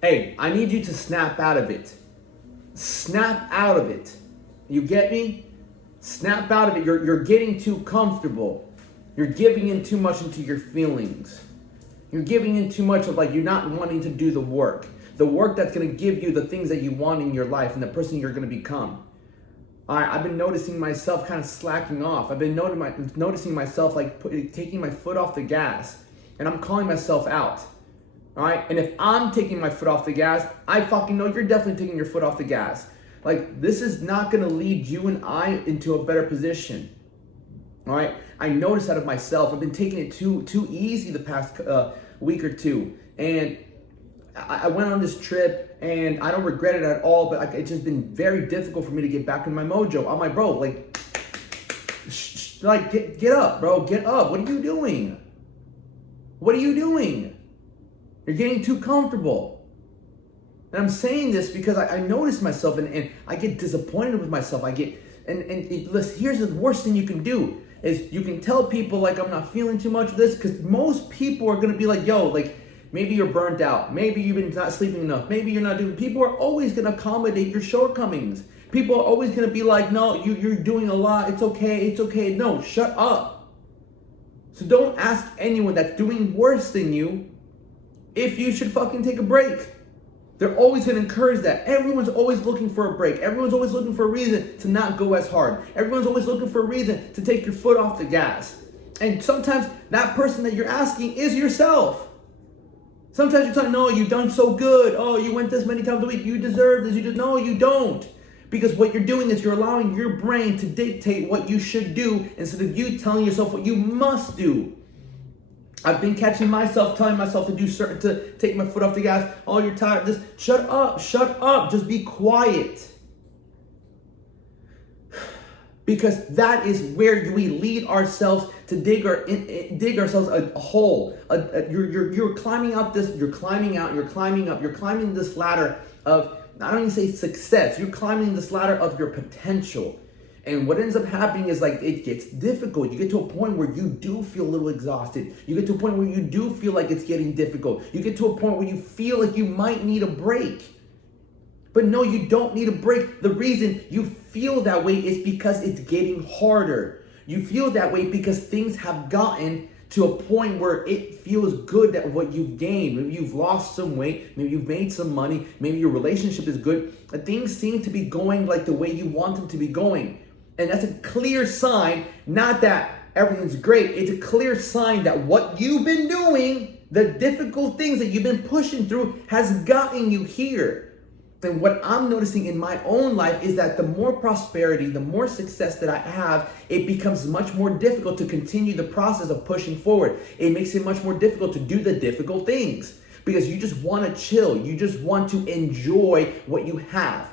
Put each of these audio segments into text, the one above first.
Hey, I need you to snap out of it. Snap out of it. You get me? Snap out of it. You're getting too comfortable. You're giving in too much into your feelings. You're giving in too much of like you're not wanting to do the work. The work that's going to give you the things that you want in your life and the person you're going to become. All right, I've been noticing myself kind of slacking off. I've been noticing myself like taking my foot off the gas, and I'm calling myself out. All right, and if I'm taking my foot off the gas, I fucking know you're definitely taking your foot off the gas. Like, this is not going to lead you and I into a better position. All right, I noticed that of myself. I've been taking it too easy the past week or two, and I went on this trip, and I don't regret it at all, but it's just been very difficult for me to get back in my mojo. I'm like, bro, like, get up, bro, get up. What are you doing? What are you doing? You're getting too comfortable. And I'm saying this because I notice myself, and I get disappointed with myself. Listen, here's the worst thing you can do, is you can tell people, like, I'm not feeling too much of this, because most people are going to be like, yo, like, maybe you're burnt out. Maybe you've been not sleeping enough. Maybe you're not doing. People are always going to accommodate your shortcomings. People are always going to be like, no, you're doing a lot. It's okay. It's okay. No, shut up. So don't ask anyone that's doing worse than you if you should fucking take a break. They're always going to encourage that. Everyone's always looking for a break. Everyone's always looking for a reason to not go as hard. Everyone's always looking for a reason to take your foot off the gas. And sometimes that person that you're asking is yourself. Sometimes you're telling, no, you've done so good. Oh, you went this many times a week. You deserve this. No, you don't. Because what you're doing is you're allowing your brain to dictate what you should do instead of you telling yourself what you must do. I've been catching myself telling myself to take my foot off the gas. Oh, you're tired. This. Shut up. Just be quiet. Because that is where we lead ourselves to dig ourselves a hole. You're climbing out this. You're climbing out. You're climbing up. You're climbing this ladder of, I don't even say success. You're climbing this ladder of your potential. And what ends up happening is, like, it gets difficult. You get to a point where you do feel a little exhausted. You get to a point where you do feel like it's getting difficult. You get to a point where you feel like you might need a break. But no, you don't need a break. The reason you feel that way is because it's getting harder. You feel that way because things have gotten to a point where it feels good that what you've gained. Maybe you've lost some weight. Maybe you've made some money. Maybe your relationship is good. But things seem to be going like the way you want them to be going. And that's a clear sign, not that everything's great. It's a clear sign that what you've been doing, the difficult things that you've been pushing through, has gotten you here. And what I'm noticing in my own life is that the more prosperity, the more success that I have, it becomes much more difficult to continue the process of pushing forward. It makes it much more difficult to do the difficult things because you just want to chill. You just want to enjoy what you have.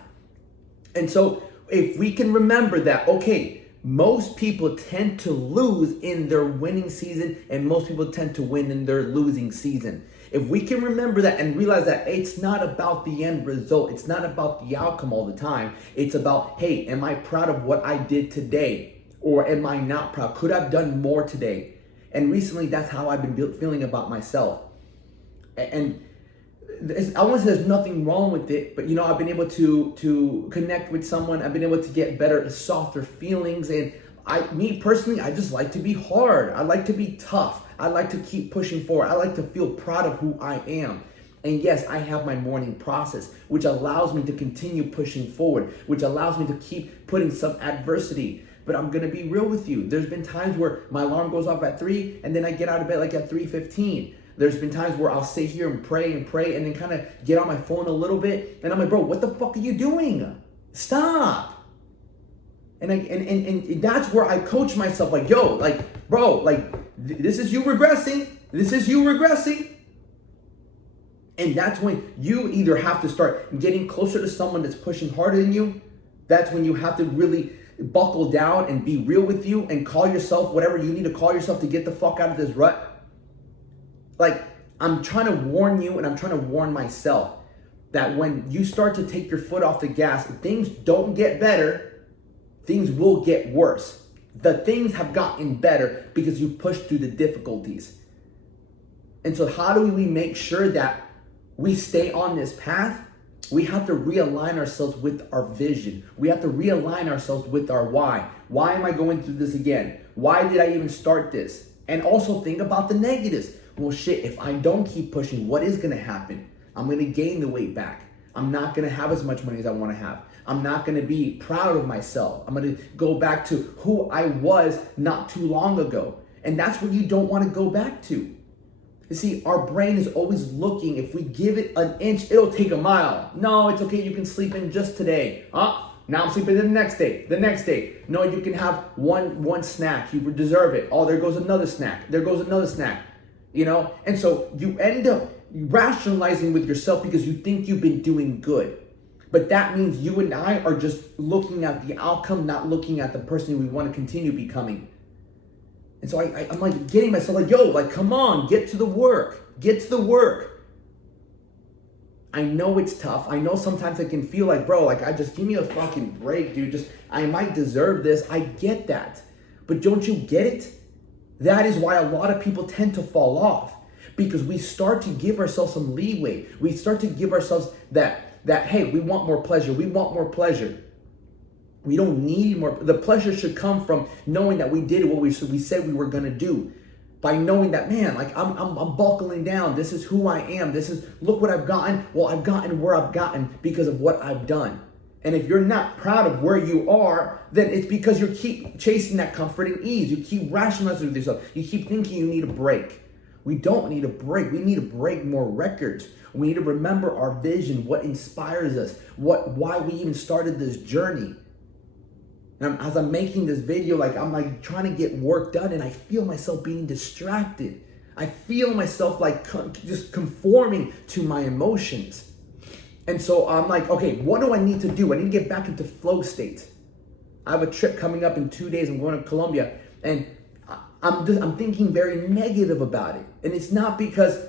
And so if we can remember that, okay, most people tend to lose in their winning season and most people tend to win in their losing season. If we can remember that and realize that it's not about the end result, it's not about the outcome all the time. It's about, hey, am I proud of what I did today? Or am I not proud? Could I have done more today? And recently, that's how I've been feeling about myself. And I want to say there's nothing wrong with it, but I've been able to connect with someone. I've been able to get better, softer feelings. And me personally, I just like to be hard. I like to be tough. I like to keep pushing forward. I like to feel proud of who I am. And yes, I have my morning process, which allows me to continue pushing forward, which allows me to keep putting some adversity. But I'm going to be real with you. There's been times where my alarm goes off at 3 and then I get out of bed like at 3:15. There's been times where I'll sit here and pray and then kind of get on my phone a little bit. And I'm like, bro, what the fuck are you doing? Stop. And that's where I coach myself, like, yo, like, bro, like, this is you regressing. This is you regressing. And that's when you either have to start getting closer to someone that's pushing harder than you. That's when you have to really buckle down and be real with you and call yourself whatever you need to call yourself to get the fuck out of this rut. Like, I'm trying to warn you and I'm trying to warn myself that when you start to take your foot off the gas, things don't get better. Things will get worse. The things have gotten better because you pushed through the difficulties. And so how do we make sure that we stay on this path, we have to realign ourselves with our vision. We have to realign ourselves with our why. Why am I going through this again? Why did I even start this? And also think about the negatives. Well, shit, if I don't keep pushing, what is going to happen? I'm going to gain the weight back. I'm not going to have as much money as I want to have. I'm not going to be proud of myself. I'm going to go back to who I was not too long ago. And that's what you don't want to go back to. You see, our brain is always looking. If we give it an inch, it'll take a mile. No, it's okay. You can sleep in just today. Now I'm sleeping in the next day. The next day. No, you can have one snack. You deserve it. Oh, there goes another snack. There goes another snack. And so you end up rationalizing with yourself because you think you've been doing good. But that means you and I are just looking at the outcome, not looking at the person we want to continue becoming. And so I'm like getting myself like, yo, like, come on, get to the work. Get to the work. I know it's tough. I know sometimes I can feel like, bro, like, I just give me a fucking break, dude. I might deserve this. I get that. But don't you get it? That is why a lot of people tend to fall off, because we start to give ourselves some leeway. We start to give ourselves that hey, we want more pleasure. We want more pleasure. We don't need more. The pleasure should come from knowing that we did what we said we were going to do. By knowing that, man, like I'm buckling down. This is who I am. Look what I've gotten. Well, I've gotten where I've gotten because of what I've done. And if you're not proud of where you are, then it's because you keep chasing that comfort and ease. You keep rationalizing with yourself. You keep thinking you need a break. We don't need a break. We need to break more records. We need to remember our vision, what inspires us, why we even started this journey. And as I'm making this video, I'm like trying to get work done, and I feel myself being distracted. I feel myself like just conforming to my emotions. And so I'm like, okay, what do I need to do? I need to get back into flow state. I have a trip coming up in 2 days. I'm going to Colombia, and I'm thinking very negative about it. And it's not because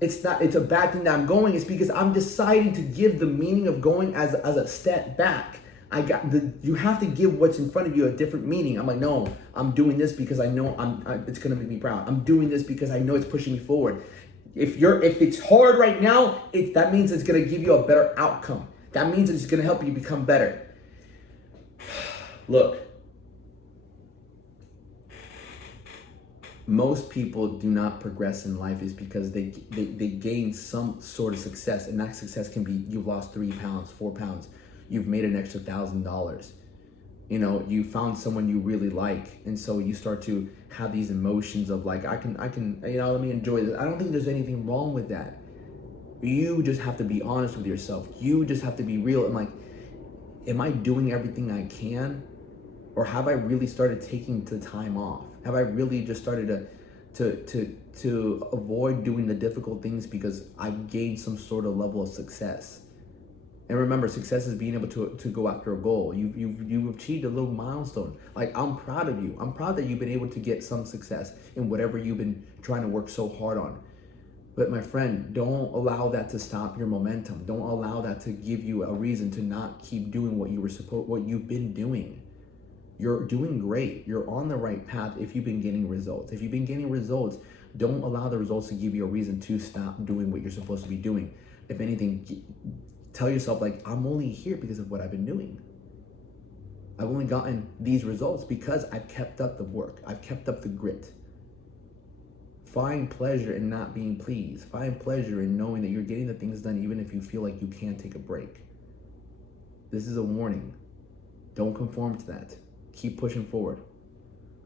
it's a bad thing that I'm going. It's because I'm deciding to give the meaning of going as a step back. You have to give what's in front of you a different meaning. I'm like, no, I'm doing this because I know it's gonna make me proud. I'm doing this because I know it's pushing me forward. If it's hard right now, that means it's gonna give you a better outcome. That means it's gonna help you become better. Look, most people do not progress in life is because they gain some sort of success, and that success can be you've lost 3 pounds, 4 pounds. You've made an extra $1,000. You found someone you really like. And so you start to have these emotions of like, I can, let me enjoy this. I don't think there's anything wrong with that. You just have to be honest with yourself. You just have to be real. And like, am I doing everything I can? Or have I really started taking the time off? Have I really just started to avoid doing the difficult things because I've gained some sort of level of success? And remember, success is being able to go after a goal. You've achieved a little milestone. Like, I'm proud of you. I'm proud that you've been able to get some success in whatever you've been trying to work so hard on. But my friend, don't allow that to stop your momentum. Don't allow that to give you a reason to not keep doing what you've been doing. You're doing great. You're on the right path if you've been getting results. If you've been getting results, don't allow the results to give you a reason to stop doing what you're supposed to be doing. If anything, tell yourself, like, I'm only here because of what I've been doing. I've only gotten these results because I've kept up the work. I've kept up the grit. Find pleasure in not being pleased. Find pleasure in knowing that you're getting the things done even if you feel like you can't take a break. This is a warning. Don't conform to that. Keep pushing forward.